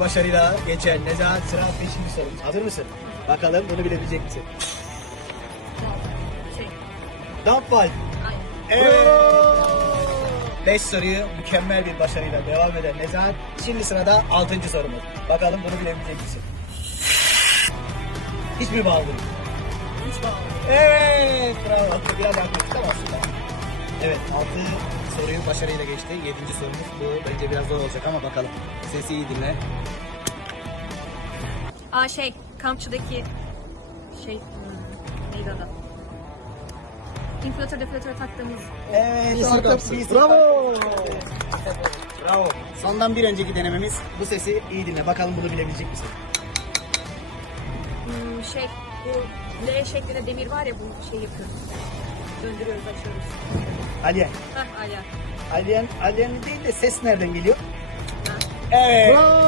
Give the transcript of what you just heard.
Başarıyla geçen Nezahat sıra 5. sorumuz. Hazır mısın? Bakalım bunu bilebilecek misin? Şey. Dampval. Aynen. Evet. 5 soruyu mükemmel bir başarıyla devam eden Nezahat. Şimdi sırada 6. sorumuz. Bakalım bunu bilebilecek misin? Hiç mi bağlı? Hiç bağlı. Evet, bravo. Biraz yaklaştık ama süper. Evet, 6 soruyu başarıyla geçti. 7. sorumuz bu. Bence biraz zor olacak ama bakalım. Sesi iyi dinle. Aa şey. Kampçıdaki şey. hmm, neydi adı? Inflatör deflatör taktığımız. Evet, kapsın. iyisin. Bravo. Bravo. Sondan bir önceki denememiz. Bu sesi iyi dinle. Bakalım bunu bilebilecek misin? Hmm, şey. Bu L şeklinde demir var ya bu şey yapıyoruz. Döndürüyoruz açıyoruz. Alien. Hah Alya. Alien, Alien değil de ses nereden geliyor? Evet. Bravo.